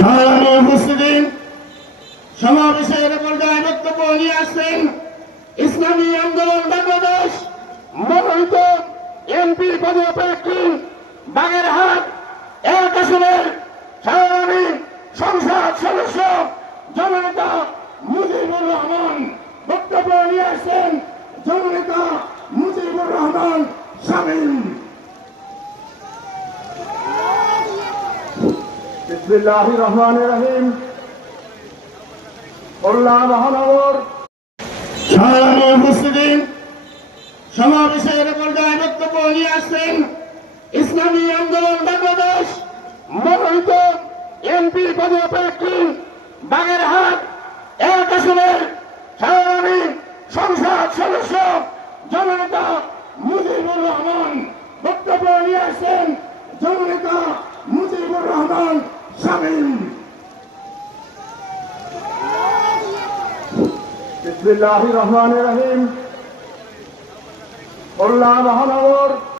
সংগ্রামী উপস্থিতি, সমাবেশের পর্যায়ে বক্তব্য নিয়ে আসছেন ইসলামী আন্দোলন বাংলাদেশ মনোনীত এমপি পদপ্রার্থী বাগেরহাট 1 আসনের সংগ্রামী সংসদ সদস্য জননেতা মুজিবুর রহমান। বক্তব্য নিয়ে আসছেন জননেতা মুজিবুর রহমান শামীম। বিসমিল্লাহির রহমানির রহিম। খুলনা মহানগর সংগ্রামী উপস্থিতি, সমাবেশের পর্যায়ে বক্তব্য নিয়ে আসছেন ইসলামী আন্দোলন বাংলাদেশ মনোনীত এমপি পদপ্রার্থী বাগেরহাট 1 আসনের সংগ্রামী সংসদ সদস্য জননেতা মুজিবুর রহমান। বক্তব্য নিয়ে আসছেন জননেতা মুজিবুর রহমান শামীম। বিসমিল্লাহির রহমানির রহিম। খুলনা